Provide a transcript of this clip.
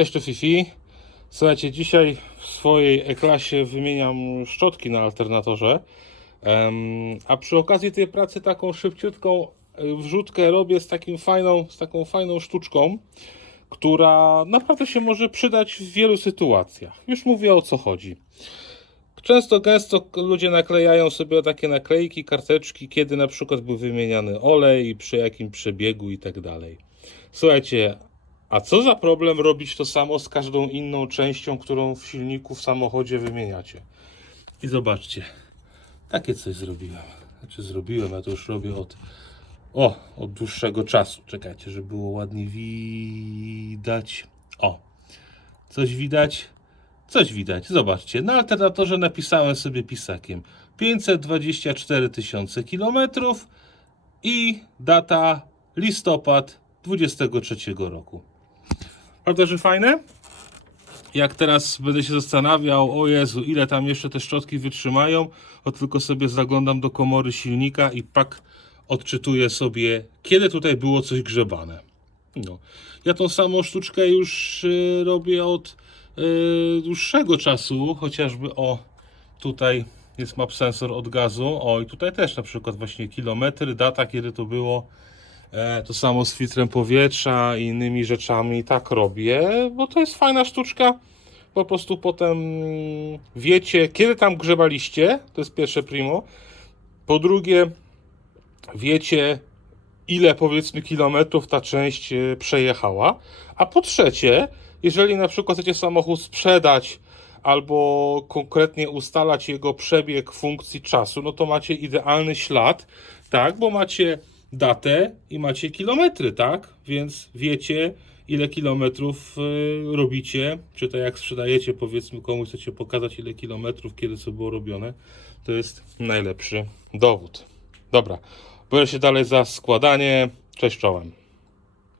Cześć, to Fifi. Słuchajcie, dzisiaj w swojej E-klasie wymieniam szczotki na alternatorze. A przy okazji tej pracy taką szybciutką e, wrzutkę robię z, takim fajną, z taką fajną sztuczką, która naprawdę się może przydać w wielu sytuacjach. Już mówię o co chodzi. Często, gęsto ludzie naklejają sobie takie naklejki, karteczki, kiedy na przykład był wymieniany olej, przy jakim przebiegu i tak dalej. Słuchajcie, a co za problem robić to samo z każdą inną częścią, którą w silniku w samochodzie wymieniacie? I zobaczcie, takie coś zrobiłem. Znaczy zrobiłem, ja to już robię od, o, od dłuższego czasu. Czekajcie, żeby było ładnie widać. O, coś widać? Coś widać, zobaczcie. Na alternatorze napisałem sobie pisakiem 524 tysiące kilometrów i data listopad 23 roku. Prawda, że fajne? Jak teraz będę się zastanawiał, o Jezu, ile tam jeszcze te szczotki wytrzymają, to tylko sobie zaglądam do komory silnika i pak odczytuję sobie, kiedy tutaj było coś grzebane. No. Ja tą samą sztuczkę już y, robię od y, dłuższego czasu, chociażby o tutaj jest map sensor od gazu, o i tutaj też na przykład właśnie kilometry, data kiedy to było, to samo z filtrem powietrza i innymi rzeczami tak robię, bo to jest fajna sztuczka, po prostu potem wiecie kiedy tam grzebaliście, to jest pierwsze primo, po drugie wiecie ile powiedzmy kilometrów ta część e, przejechała. A po trzecie, jeżeli na przykład chcecie samochód sprzedać albo konkretnie ustalać jego przebieg funkcji czasu, no to macie idealny ślad, tak, bo macie datę i macie kilometry, tak? Więc wiecie ile kilometrów y, robicie, czy to jak sprzedajecie, powiedzmy komuś chcecie pokazać ile kilometrów, kiedy co było robione, to jest najlepszy dowód. Dobra, biorę się dalej za składanie. Cześć czołem.